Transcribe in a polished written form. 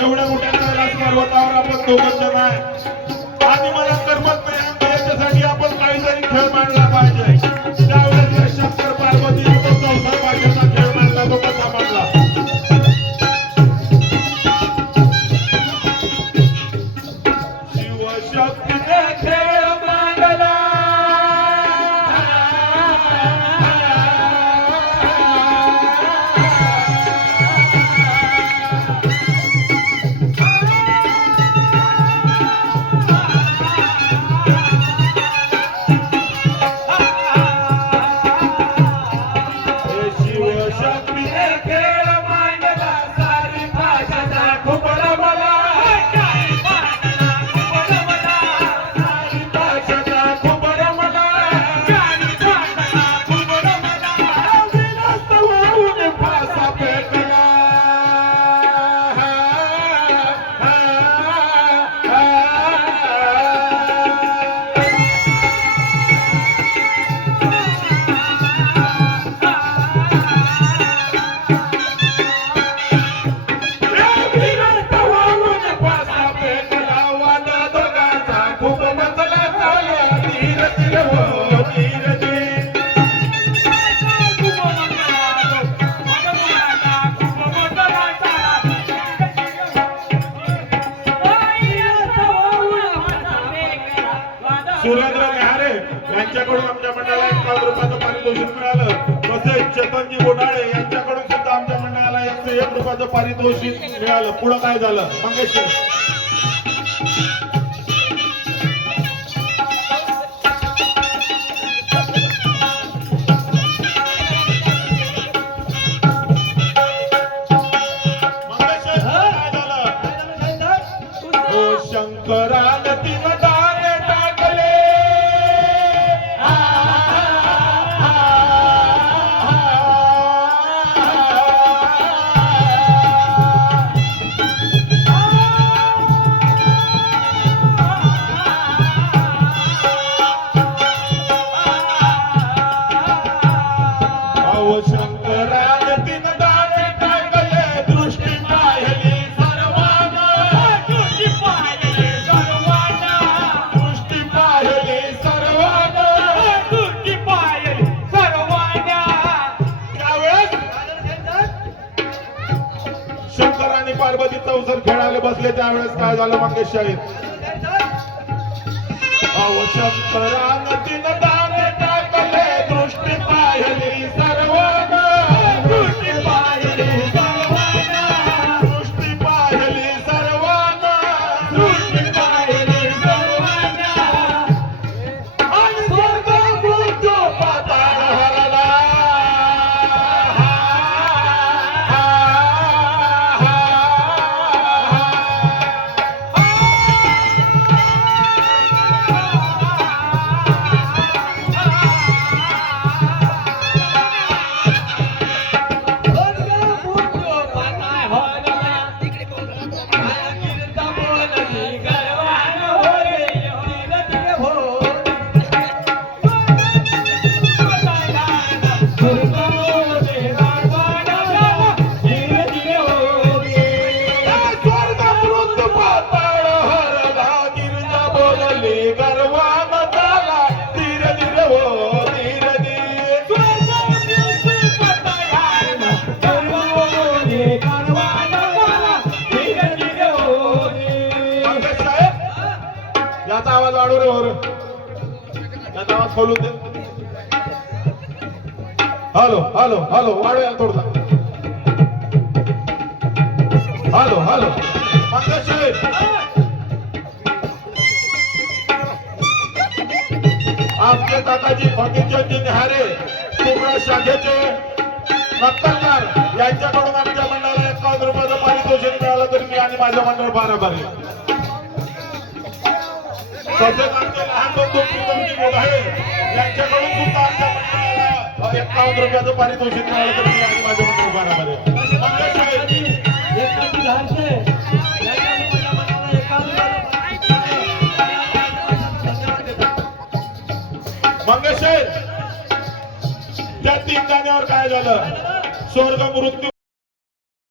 एवढ्या मोठ्या कैलास पर्वतावर आपण दोघं जण आहे आणि मला करमत नाही आणि याच्यासाठी आपण काहीतरी खेळ मांडला पाहिजे. त्यावेळेस शंकर पार्वती तो चौथा भाषेचा खेळ मांडला तो कसा मांडला. शिवशक्तीने खेळ मांडला सुरेंद्र नेहारे यांच्याकडून आमच्या मंडळाला 1 रुपयाचं पारितोषिक मिळालं. तसेच चेतनजी गोडाळे यांच्याकडून सुद्धा आमच्या मंडळाला 101 रुपयाचं पारितोषिक मिळालं. पुढे काय झालं मंगेश? शंकरान तीन दारे टाकले शंकरान तीन दारे टाकले दृष्टी पाहिली सर्वांना दृष्टी पाहिली सर्वांना दृष्टी पाहिली सर्वांना दृष्टी पाहिली सर्वांना. त्यावेळेस शंकर आणि पार्वती चौसर खेळायला बसले. त्यावेळेस काय झालं मंगेश शाहीर? शंकरान तीन दारे टाकले दृष्टी पाहिली सर्वांना दृष्टी पाहिली सर्वांना दृष्टी पाहिली सर्वांना दृष्टी पाहिली सर्वांना आणि स्वर्ग मृत्यू पाताळ हरला. याचा आवाज वाढव रे वर, याचा आवाज खोलू दे. हॅलो हॅलो हॅलो वाढव याला थोडसा. हॅलो हॅलो आपले दादाजी फकीरचंदजी निहारे कोकणा शाखेचे नक्कलदार यांच्याकडून आमच्या मंडळाला 51 रुपयाचं पारितोषिक मिळालं. तरी मी आणि माझं मंडळ बरोबर तसेच आमचे लहान बंधू प्रीतमजी गोडाळे यांच्याकडून सुद्धा आमच्या मंडळाला 51 रुपयाचं पारितोषिक मिळालं. तरी मी आणि माझं मंडळ बरोबर मंगेश त्या 3 गाण्यावर काय झालं? स्वर्ग मृत्यू